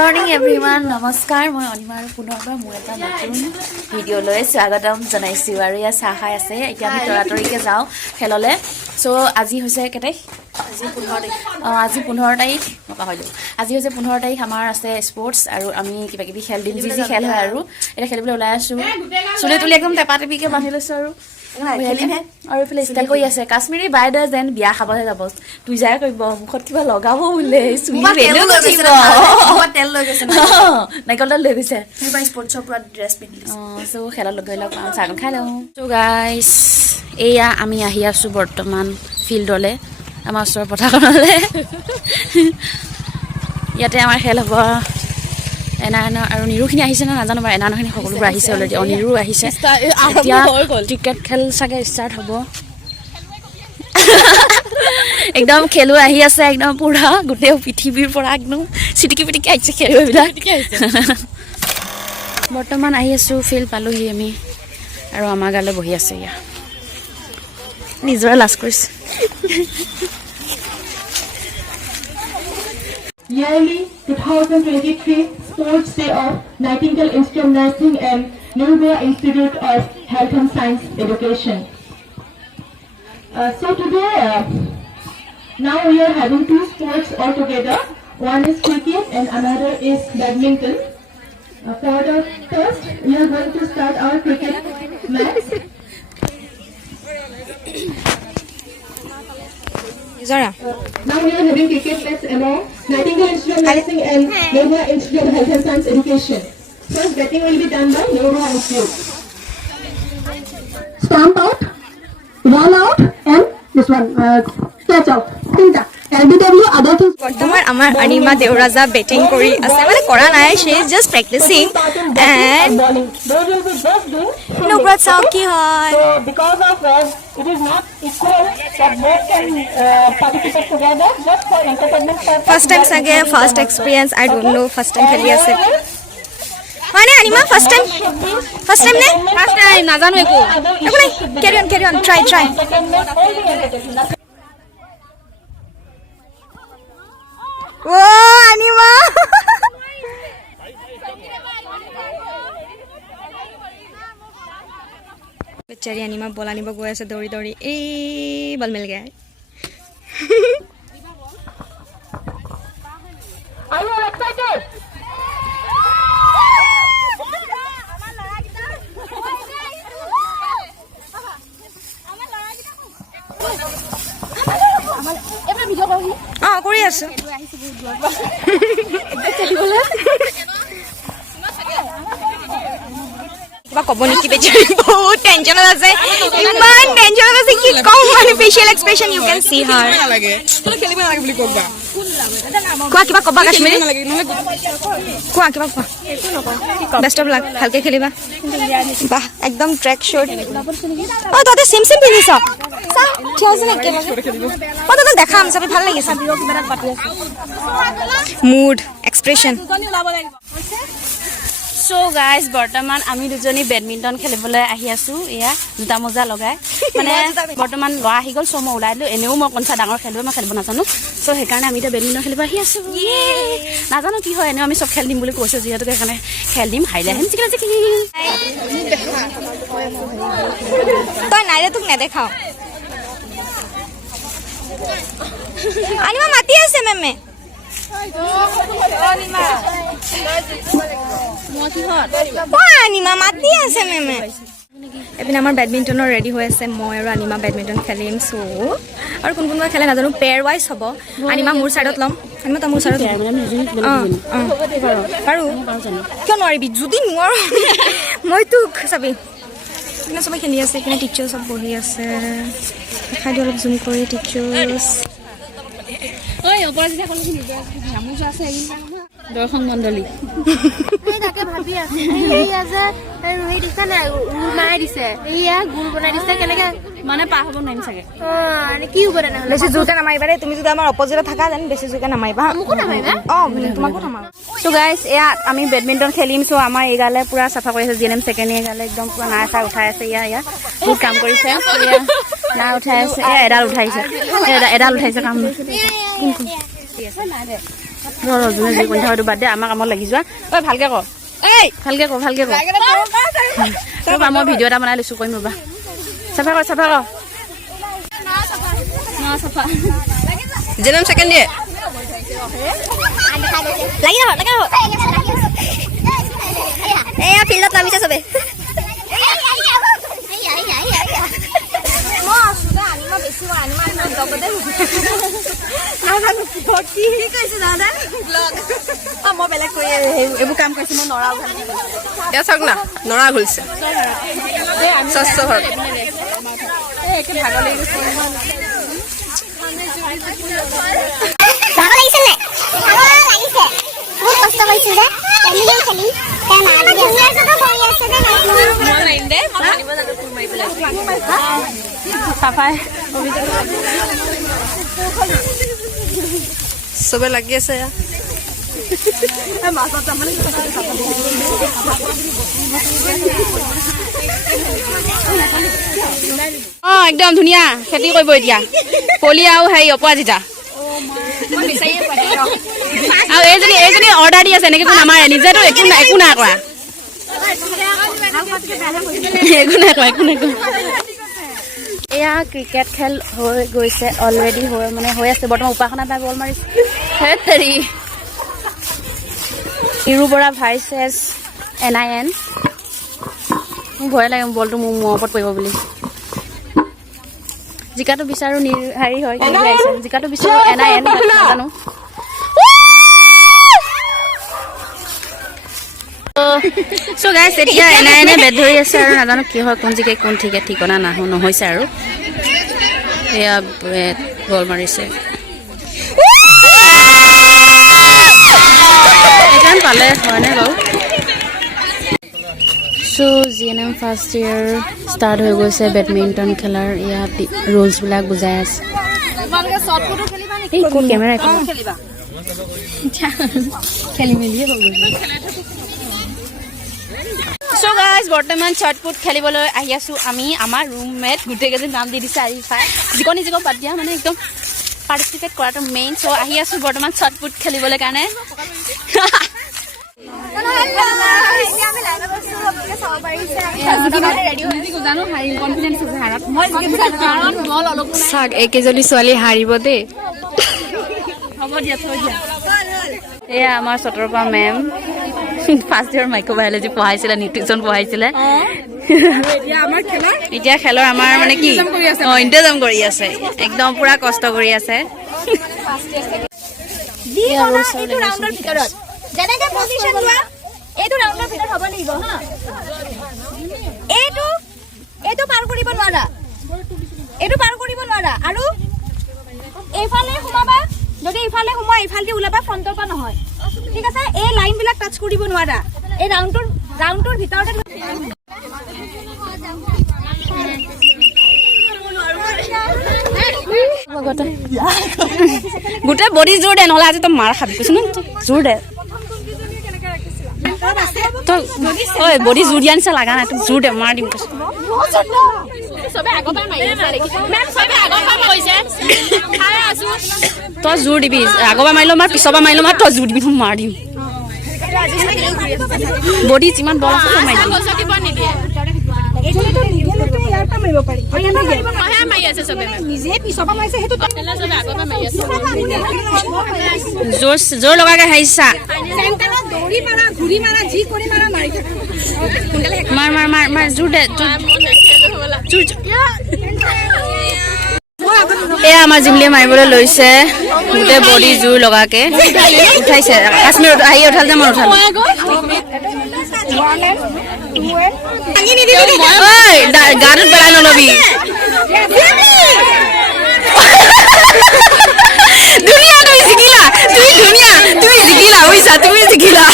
Morning everyone নমস্কাৰ মই অনিমাৰ পুনৰবাৰ মোৰ এটা নতুন ভিডিঅ'লৈ স্বাগতম জনাইছোঁ আৰু ইয়াত চাহ খাই আছে এতিয়া আমি তৰাতৰিকৈ যাওঁ খেললৈ চ' আজি হৈছে কেই আজি 15 তাৰিখ মই পাহৰিলোঁ আজি হৈছে 15 তাৰিখ আমাৰ আছে স্পৰ্টছ আৰু আমি কিবা কিবি খেল দিম যি খেল হয় আৰু এতিয়া খেলিবলৈ ওলাই আছোঁ চুলি তুলি একদম টেপা টেপিকৈ বান্ধি লৈছোঁ আৰু এইফালে ষ্টাইল কৰি আছে কাশ্মীৰী বাইদেউ যেন বিয়া খাবলৈ যাব তুই যাই কৰিব মুখত কিবা লগাব বোলে নাৰিকল তেল লৈ গৈছে স্পৰ্টছৰ পৰা ড্ৰেছ পিন্ধি চ' খেলত গৈ লওক চাহকণ খাই লওঁ চ' গাইজ এয়া আমি আহি আছোঁ বৰ্তমান ফিল্ডলৈ আমাৰ ওচৰৰ পথাৰখনলৈ ইয়াতে আমাৰ খেল হ'ব এনায়নৰ আৰু নিৰুখিনি আহিছে না নাজানো বাৰু এনায়নখিনি সকলোবোৰ আহিছে অলৰেডি অনিৰু আহিছে এতিয়া ক্ৰিকেট খেল চাগে ষ্টাৰ্ট হ'ব একদম খেলো আহি আছে একদম পুৰা গোটেই পৃথিৱীৰ পৰা একদম চিটিকি পিটিকি আহিছে খেলুৱৈবিলাক বৰ্তমান আহি আছোঁ ফিল্ড পালোহি আমি আৰু আমাৰ গালৈ বহি আছে ইয়া নিজৰে লাজ কৰিছে Yearly 2023 Sports Day of Nightingale Institute of Nursing and Nightingale Institute of Health and Science Education. So today, now we are having two sports all together. One is cricket and another is badminton. For the first, we are going to start our cricket match. Now we are having cricket match among Nightingale Institute of Nursing and Nightingale Institute of Health and Science Education. First batting will be done by Nightingale Institute. Stamp out, run out, and this one catch out. Tinta. LBW other things. বৰ্তমান আমাৰ Anima দেউৰাজা batting কৰি আছে মানে কৰা নাই she is just practicing and নব্ৰত চাও কি হয় So because of that, it is not equal that both can participate together just for entertainment purpose. first time চাগে first experience I don't know first time খেলি আছে মানে Anima first time নে first time নাজানো একো carry on try ও অনিমা বেচাৰি অনিমা বল আনিব গৈ আছে দৌৰি দৌৰি এই বল মিল Gaya Are you all excited? কৰি আছো কিবা ক'ব নেকি বেচাৰি বহুত টেনচনত আছে ইমান টেনচনত আছে কি কম মানে ফেচিয়েল এক্সপ্ৰেছন ইউ কেন সি হাৰ কোৱা কিবা ক'বা কাশ্মীৰী কোৱা কিবা কোৱা বেষ্ট অফ লাক ভালকে খেলিবা বাহ একদম ট্ৰেক শ্বৰ্ট অ তহঁতে চেম পিন্ধিছ তহঁতক দেখাম চাবি ভাল লাগিছে মুড এক্সপ্ৰেছন চ' গাইজ বৰ্তমান আমি দুজনী বেডমিণ্টন খেলিবলৈ আহি আছোঁ এয়া জোতা মোজা লগাই মানে বৰ্তমান ল'ৰা আহি গ'ল চ' মই ওলাই দিলোঁ এনেও মই কনচা ডাঙৰ খেলুৱৈ মই খেলিব নাজানো চ' সেইকাৰণে আমি এতিয়া বেডমিণ্টন খেলিব আহি আছোঁ নাজানো কি হয় এনেও আমি চব খেল দিম বুলি কৈছোঁ যিহেতু সেইকাৰণে খেল দিম হাৰিলে আহিম তই নাইৰে তোক নেদেখাও অনিমা মাতি আছে মেমে অনিমা মাতি আছে মেমে এপিনে আমাৰ বেডমিণ্টনৰ ৰেডি হৈ আছে মই আৰু অনিমা বেডমিণ্টন খেলিম চ' আৰু কোনোবা খেলে নাজানো পেয়াৰ ৱাইজ হ'ব অনিমা মোৰ চাইডত ল'ম অনিমা তই মোৰ চাইডত পাৰোঁ কিয় নোৱাৰিবি যদি নোৱাৰো মই তোক চাবি এইপিনে চবে খেলি আছে এইপিনে টিচাৰ চব বহি আছে দেখাই দিওঁ অলপ জুম কৰি টিচাৰ্ছ দৰ্শক মণ্ডলী তাকে ভাবি আছো এইয়া যে ৰুই দিছে নাই ৰুই মাৰি দিছে এইয়া গুৰ বনাই দিছে কেনেকে মানে পাৰ হ'ব নোৱাৰিম চাগে কি হ'ব তেনেহ'লে বেছি জোৰকে নামাৰিবা দেই তুমি যদি আমাৰ অপজিটত থাকা যেন বেছি জোৰকে নামাৰিবা মোকো নামাৰিবা তোমাকো নামাৰো চ' গাইজ এয়া আমি বেডমিণ্টন খেলিম চ' আমাৰ এইগালে পূৰা চাফা কৰি আছে জিএনএম ছেকেণ্ড এইগালে একদম পূৰা নাৰ চাৰ উঠাই আছে ইয়া বহুত কাম কৰিছে নাৰ উঠাই আছে এডাল উঠাইছে কাম কোন ৰজনে যি কৰি থাকোঁ বাদ দে আমাৰ কামত লাগি যোৱা ঐ ভালকে ক এই ভালকে ক ৰ'বা মই ভিডিঅ' এটা বনাই লৈছোঁ কৰিম ৰ'বা চাফা কৰ জেনম সেকেন্ড দিয়ে লাগি নাহ এয়া ফিল্ডত নামিছে চবে মই বেলেগ কৰি এইবোৰ কাম কৰিছো মই নৰা এতিয়া চাওক না নৰা ঘূৰিছে স্বচ্ছ ভাৰত চবে লাগি আছে একদম ধুনীয়া খেতি কৰিব এতিয়া কলি আৰু হেৰি অপৰাজিতা আৰু এইজনী অৰ্ডাৰ দি আছে এনেকে কোন আমাৰ নিজেতো একো নাই কৰা এয়া ক্ৰিকেট খেল হৈ গৈছে অলৰেডি হৈ আছে বৰ্তমান উপাসনা তাই বল মাৰিছে হেৰি ইৰু বৰা ভাৰ্চেছ NIN মোৰ ভয় লাগে বলটো মোৰ মূৰৰ ওপৰত পৰিব বুলি জিকাটো বিচাৰো হেৰি হয় জিকাটো বিচাৰো NIN নাজানো চ' গাইছ এতিয়া NIN বেট ধৰি আছে আৰু নাজানো কি হয় কোন জিকে কোন ঠিকে ঠিকনা নহৈছে আৰু এয়া বল মাৰিছে এজন পালে হয়নে বাৰু চ' GNM ফাৰ্ষ্ট ইয়েৰ ষ্টাৰ্ট হৈ গৈছে বেডমিণ্টন খেলাৰ ইয়াত ৰুলছবিলাক বুজাই আছে এই কোন কেমেৰা খেলি মেলিয়ে হৈ গৈছে চ' গাইজ বৰ্তমান শ্বটপুট খেলিবলৈ আহি আছোঁ আমি আমাৰ ৰুমমেট গোটেইকেইজন নাম দি দিছে আৰিফাই যিকণি বাদ দিয়া মানে একদম পাৰ্টিচিপেট কৰাটো মেইন চ' আহি আছোঁ বৰ্তমান শ্বটপুট খেলিবলৈ কাৰণে চাওক এইকেইজনী ছোৱালী হাৰিব দেই হ'ব দিয়া থৈ দিয়া এয়া আমাৰ চতৰপা মেম ফাৰ্ষ্ট ইয়েৰ মাইক্ৰ'বায়'লজি পঢ়াইছিলে নিউট্ৰিচন পঢ়াইছিলে এতিয়া খেলৰ আমাৰ মানে কি ইণ্টেজাম কৰি আছে একদম পুৰা কষ্ট কৰি আছে আৰু এইফালে সোমাবা যদি ইফালে সোমোৱা ইফালে ওলাবা ফ্ৰণ্টৰ পৰা নহয় ঠিক আছে এই লাইন বিলাক টাচ কৰিব নোৱাৰা এই ৰাউণ্ডটোৰ ভিতৰতে গোটেই বডি জোৰ দে নহ'লে আজি তই মাৰ খাবি কৈছো ন জোৰ দে তই ঐ বডি জোৰ দিয়া নিচিনা লগা নাই তোক জোৰ দে মাৰ দিম কৈছো তই জোৰ দিবি আগৰ পৰা মাৰিলো মাৰ পিছৰ পৰা মাৰিলো মাৰ তই জোৰ দিবি মাৰ দিম বডি যিমান বল আছে তই মাৰি জোৰ লগাকে হাৰিছা মাৰ মাৰ মাৰ মাৰ জোৰ দে এয়া আমাৰ জিমলিয়ে মাৰিবলৈ লৈছে গোটেই বডি জোৰ লগাকে উঠাইছে কাশ্মীৰ আহি উঠাল যে মই উঠালো গাটোত পেলাই নলবি ধুনীয়া তুমি জিকিলা বুজিছা তুমি জিকিলা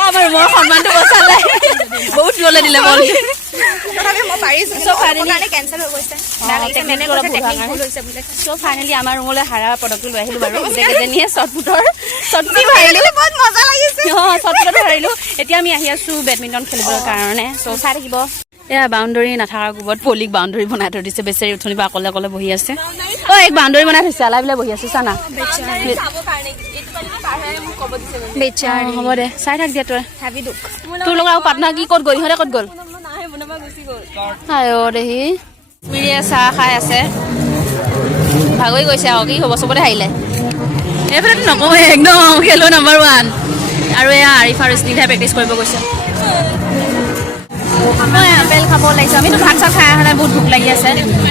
আমাৰ ৰুমৰ সন্মানটো বচালে বহুত দূৰলৈ দিলে বল ফাইনেলি আমাৰ ৰুমলৈ হাৰা পদকটো লৈ আহিলো বাৰু গোটেইকেইজনীয়ে শ্বটপুটত হাৰিলো এতিয়া আমি আহি আছো বেডমিণ্টন খেলিবৰ কাৰণে চ' চাই থাকিব এয়া বাউণ্ডাৰী নাথাকাৰ কোবত পলিক বাউণ্ডাৰী বনাই থৈ দিছে বেচেৰি উঠনি পৰা অকলে অকলে বহি আছে ঐ এক বাউণ্ডাৰী বনাই থৈছে আলাই বোলে বহি আছে চানা বেচাৰি হ'ব দে চাই থাক দিয়া তই ভাবি দুখ তোৰ লগত আৰু পাটনা কি ক'ত গ'ল ইহঁতে ক'ত গ'ল আই দেহি মিৰিয়ে চাহ খাই আছে ভাগৰি গৈছে আৰু কি হ'ব চবতে হাৰিলে এইফালেতো নকওঁৱে একদম খেলো নাম্বাৰ 1 আৰু এয়া আৰিফ আৰু স্নিগ্ধাই প্ৰেক্টিচ কৰিব গৈছে মই আপেল খাব লাগিছোঁ আমিতো ভাত চাহ খাই অহা নাই বহুত ভোক লাগি আছে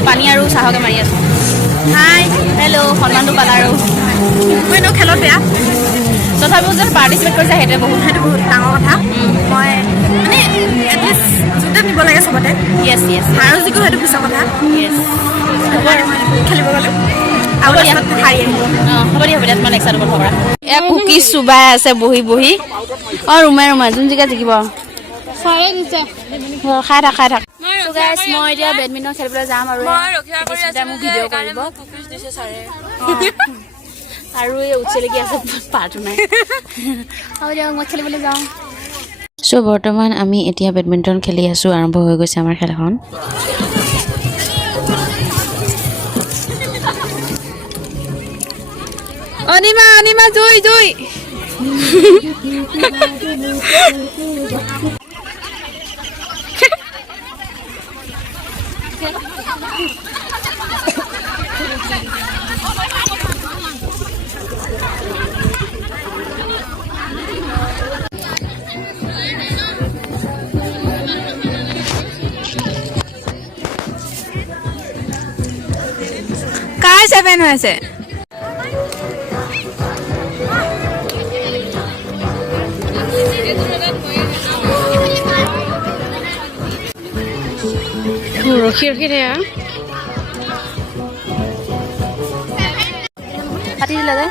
পানী আৰু চাহকে মাৰি আছোঁ হাই হেল্ল' সন্মানটো পালা আৰু মই এনেও খেলত বেয়া তথাপিও যে পাৰ্টিচিপেট কৰিছে সেইটো বহুত ডাঙৰ কথা মই মানে এটলিষ্ট যোনটো নিব লাগে চবতে য়েছ য়েছ আৰু যিকোনো সেইটো পিছৰ কথা য়েছ খেলিব গ'লে আৰু হাৰি আহিব হ'ব দিয়া তোমাৰ নেক্সট কথা কৰা এয়া কুকিজ চুবাই আছে বহি বহি ৰুমাই যোন জেগা জিকিব খাই থাক So guys, মই এতিয়া বেডমিণ্টন খেলিবলৈ যাম আৰু মোক ভিডিঅ' কৰিব আৰু এই উঠি আছে পাৰ্টো নাই হ'ব দিয়ক মই খেলিবলৈ যাওঁ চ' বৰ্তমান আমি এতিয়া বেডমিণ্টন খেলি আছোঁ আৰম্ভ হৈ গৈছে আমাৰ খেলখন অনিমা জুই কাৰ 7 হৈ আছে ৰখি থাকে পাতি দিলে যে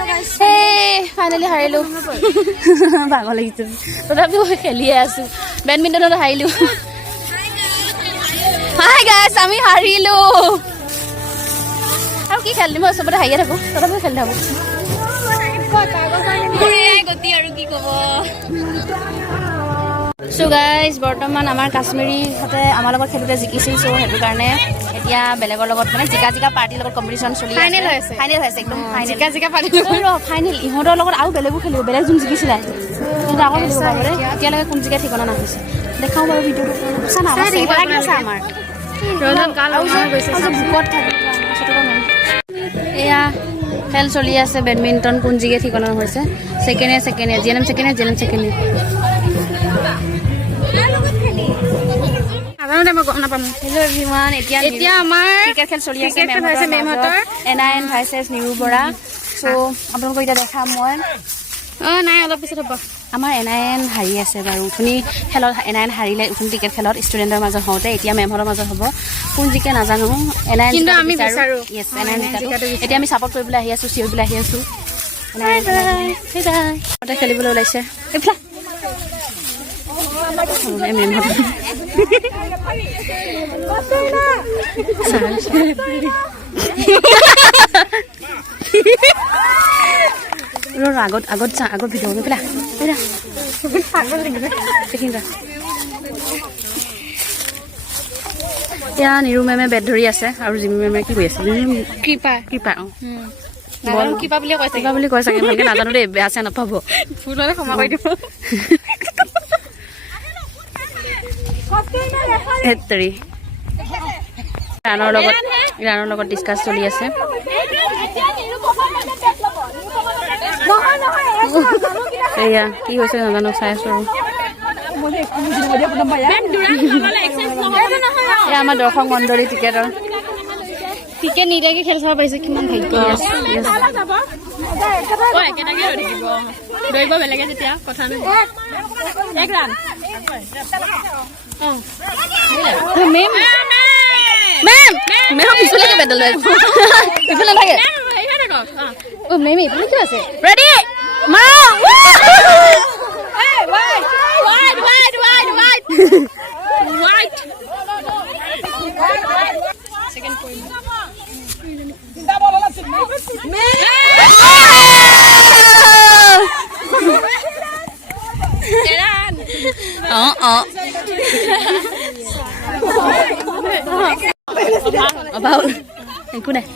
ফাইনেলি হাৰিলোঁ ভাগৰ লাগিছে তথাপিও খেলিয়ে আছোঁ বেডমিণ্টনত হাৰিলোঁ হাই গাইছ আমি হাৰিলোঁ আৰু কি খেলিম মই চবতে হাৰিয়ে থাকোঁ তথাপিও খেলি থাকোঁ গতি আৰু কি ক'ব চ' গাইজ বৰ্তমান আমাৰ কাশ্মীৰীহঁতে আমাৰ লগত খেলোঁতে জিকিছিল চ' সেইটো কাৰণে এতিয়া বেলেগৰ লগত মানে জিকা পাৰ্টিৰ লগত কম্পিটিশ্যন চলি আছে ফাইনেল হৈছে একদম জিকা পাৰ্টি ফাইনেল ইহঁতৰ লগত আৰু বেলেগো খেলিব বেলেগ যোন জিকিছিলে কিন্তু আকৌ খেলিব পাৰোঁ এতিয়ালৈকে কোন জিকা ঠিকনা নাহিছে দেখাওঁ বাৰু ভিডিঅ'টো আমাৰ এয়া খেল চলি আছে বেডমিণ্টন কোন জিকে ঠিকনা হৈছে ছেকেণ্ডে জিএনএম ছেকেণ্ডে মই গম নাপাম হেল্ল' এভৰিৱান এতিয়া আমাৰ ক্ৰিকেট খেল চলি আছে মেমহঁতৰ NIN ভাৰ্চেছ নিৰু বৰা চ' আপোনালোকক এতিয়া দেখাম মই নাই অলপ পিছত হ'ব আমাৰ NIN হাৰি আছে বাৰু উঠনি খেলত NIN হাৰিলে উঠনি ক্ৰিকেট খেলত ষ্টুডেণ্টৰ মাজত হওঁতে এতিয়া মেমহঁতৰ মাজত হ'ব কোন জিকে নাজানো NIN কিন্তু আমি বিচাৰোঁ য়েছ NIN এতিয়া আমি ছাপৰ্ট কৰিবলৈ আহি আছোঁ চিঞৰিবলৈ আহি আছোঁ খেলিবলৈ ওলাইছে আগত ভিডিঅ' পেলা এতিয়া নিৰু মেমে বেট ধৰি আছে আৰু জিমি মেমে কি কৰি আছে কৃপা বুলি কৈ চাগে ভালকে নাজানো দেই বেয়া চেয়া নাপাব ফুললে ক্ষমা কৰি দিব হেতৰি ইৰাণৰ লগত ডিছকাছ চলি আছে এয়া কি হৈছে নাজানো চাই আছো এয়া আমাৰ দৰ্শক মণ্ডলী টিকেট নিদিয়াকে খেল চাব পাৰিছে কিমান ভাগ্য দৌৰিব বেলেগে যেতিয়া কথা নাই মেম পিছলৈকে বেডল লৈ পিছলৈ নাথাকে মেম এইফালে কি আছে ৰেডি অভাৱ একো নাই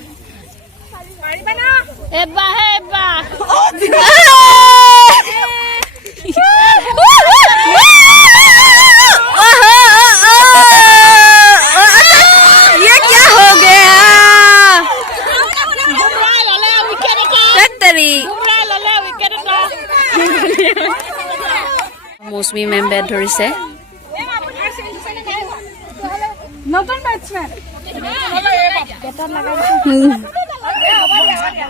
ये क्या हो गया মৌচুমী মেম বেট ধৰিছে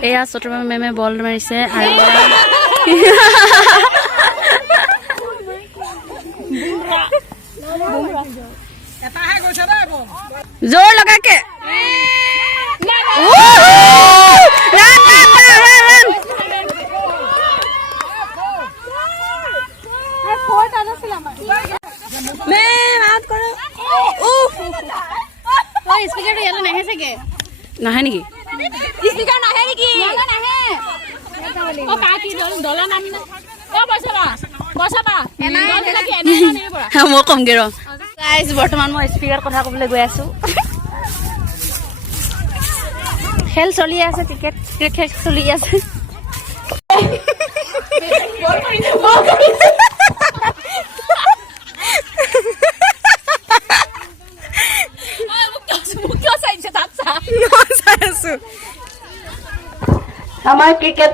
এয়া চতুৰ্মা মেমে বল মাৰিছে আৰু जोर लगा के নাহে নেকি মই কমগে ৰ গাইজ বৰ্তমান মই স্পীকাৰ কথা ক'বলৈ গৈ আছো খেল চলি আছে ক্ৰিকেট চলি আছে আমাৰ ক্ৰিকেট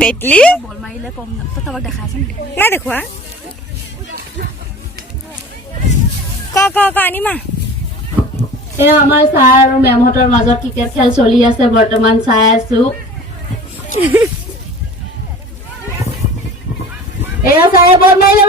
बेटली বল মাৰিলে কম তো তোমাক দেখা আছে ना देखुआ क अनिमा এয়া আমাৰ ছাৰ আৰু মেমহঁতৰ মাজত ক্ৰিকেট খেল চলি আছে বৰ্তমান চাই আছো এয়া ছাৰে বল মাৰিলে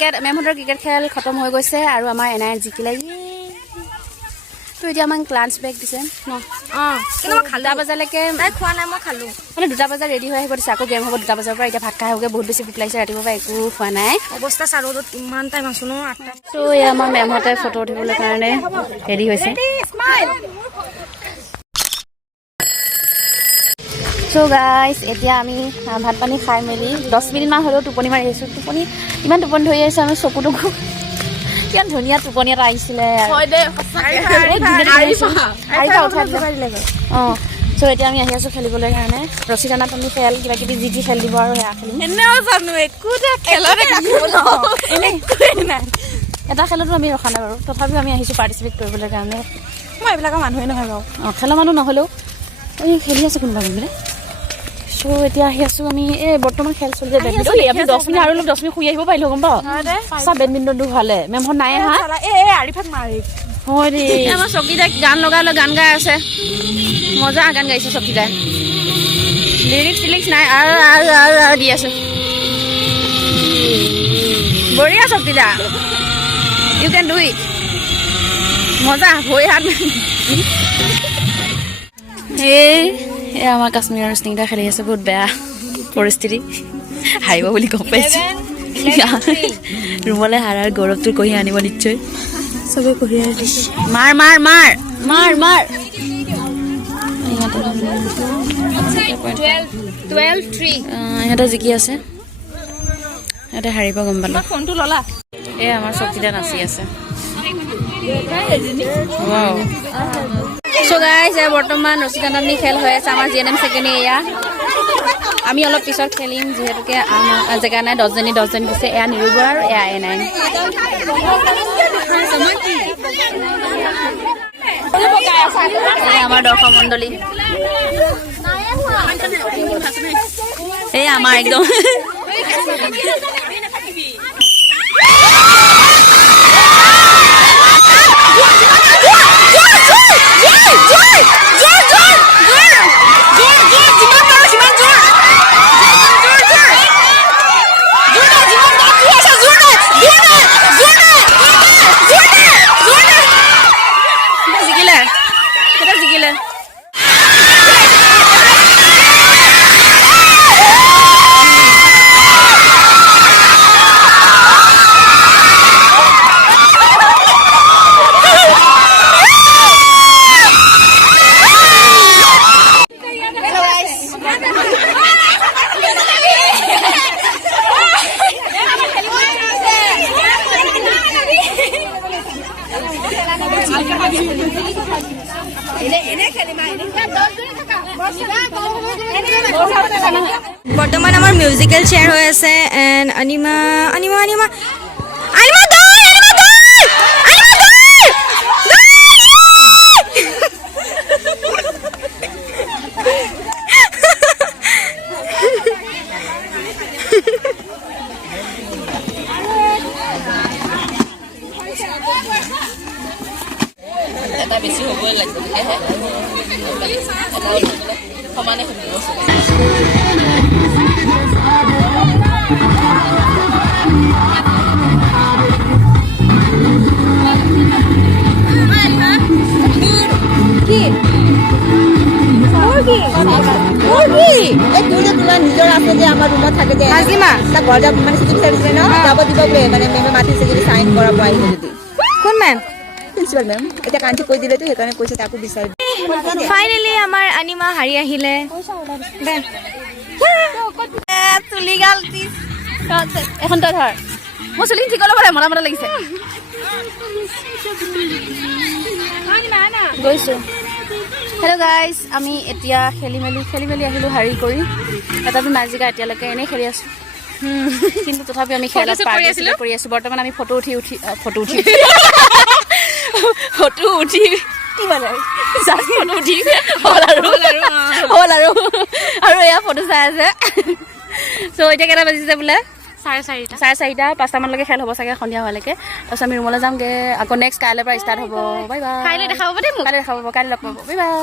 ক্ৰিকেট মেমহঁতৰ ক্ৰিকেট খেল খতম হৈ গৈছে আৰু আমাৰ এনআই জিকিলে তো এতিয়া আমাক লাঞ্চ ব্ৰেক দিছে ন কিন্তু মই খালো 2 বজালৈকে তাই খোৱা নাই মই খালো মানে 2 বজাত ৰেডি হৈ আহিব দিছে আকৌ গেম হ'ব 2 বজাৰ পৰা এতিয়া ভাত খাই হ'বগৈ বহুত বেছি ভোক লাগিছে ৰাতিপুৱাৰ পৰা একো খোৱা নাই অৱস্থা চাৰদত ইমান টাইম আছো ন 8টা তো এয়া আমাৰ মেমহঁতে ফটো উঠিবলৈ কাৰণে ৰেডি হৈছে চ' গাইজ এতিয়া আমি ভাত পানী খাই মেলি 10 মিনিটমান হ'লেও টোপনি মাৰি আহিছোঁ ইমান টোপনি ধৰি আহিছোঁ আমি চকুটুকু কিমান ধুনীয়া টোপনি এটা আহিছিলে অঁ চ' এতিয়া আমি আহি আছোঁ খেলিবলৈ কাৰণে ৰছী টানা টানি খেল কিবা কিবি যি যি খেল দিব আৰু সেয়া খেলিম এটা খেলতো আমি ৰখা নাই বাৰু তথাপিও আমি আহিছোঁ পাৰ্টিচিপেট কৰিবলৈ কাৰণে মই এইবিলাকৰ মানুহে নহয় বাৰু অঁ খেলৰ মানুহ নহ'লেও এই খেলি আছোঁ কোনোবা মানে চ' এতিয়া আহি আছোঁ আমি এই বৰ্তমান খেল চলি যায় বেডমিণ্টন আমি 10 মিনিট আৰু 10 মিনিট শুই আহিব পাৰিলোঁ গম পাওঁ চব বেডমিণ্টনটো ভালে মেমহঁত নাই আহা আৰিফাক মাৰি হয় দেই আমাৰ চকীদাই গান লগাই লৈ গান গাই আছে মজা গান গাইছে চকীদাই লিৰিক্স নাই আৰু দি আছোঁ বঢ়িয়া চকীদা ইউ কেন ডু ইট মজা ভৰি হাত এই আমাৰ কাশ্মীৰৰ স্নিগ্ধা খেলি আছে বহুত বেয়া পৰিস্থিতি হাৰিব বুলি গম পাইছোঁ ৰুমলৈ হাৰাৰ গৌৰৱটো কঢ়িয়াই আনিব নিশ্চয় চবে কঢ়িয়াই দিছে মাৰ মাৰ মাৰ মাৰ মাৰ ইহঁতে জিকি আছে ইহঁতে হাৰিব গম পালোঁ ফোনটো ল'লা এই আমাৰ চকীদাৰ নাচি আছে চ' গাইজ বৰ্তমান ৰছী টানি খেল হৈ আছে আমাৰ GNM ছেকেণ্ড এয়া আমি অলপ পিছত খেলিম যিহেতুকে আমাৰ জেগা নাই 10 জনী দিছে এয়া নিৰুব আৰু এয়া নাই আমাৰ দৰ্শক মণ্ডলী এই আমাৰ একদম বৰ্তমান আমাৰ মিউজিকেল চেয়াৰ হৈ আছে এণ্ড অনিমা এটা বেছি হ'বই লাগিব তেতিয়াহে সমানে শুনিব নিজৰ আছে যে আমাৰ ৰুমত থাকে যে তাক ঘৰ যাব মানে চিঠি বিচাৰিছিলে ন যাব দিব বোলে মানে মেমে মাতিছে যদি চাইন কৰা পাৰিব যদি কোন মেম প্ৰিন্সিপাল মেম এতিয়া কাঞ্চি কৈ দিলেতো সেইকাৰণে কৈছে তাকো বিচাৰি ফাইনেলি আমাৰ অনিমা হাৰি আহিলে চুলি গাল এখন তই ধৰ মোৰ চুলি ঠিক অলপ মতা লাগিছে গৈছোঁ হেল্ল' গাইজ আমি এতিয়া খেলি মেলি আহিলোঁ হাৰি কৰি এটাতো নাজিকা এতিয়ালৈকে এনেই খেলি আছোঁ কিন্তু তথাপি আমি খেলত পাৰ্টিচিপেট কৰি আছোঁ বৰ্তমান আমি ফটো উঠি হ'ল আৰু এয়া ফটো চাই আছে চ' এতিয়া কেইটা বাজিছে বোলে 4:30 5টামানলৈকে খেল হ'ব চাগে সন্ধিয়া হোৱালৈকে তাৰপিছত আমি ৰুমলৈ যামগৈ আকৌ নেক্সট কাইলৈৰ পৰা ষ্টাৰ্ট হ'ব বাই বাই কাইলৈ দেখা পাব দেই কাইলৈ লগ পাব বাই বাই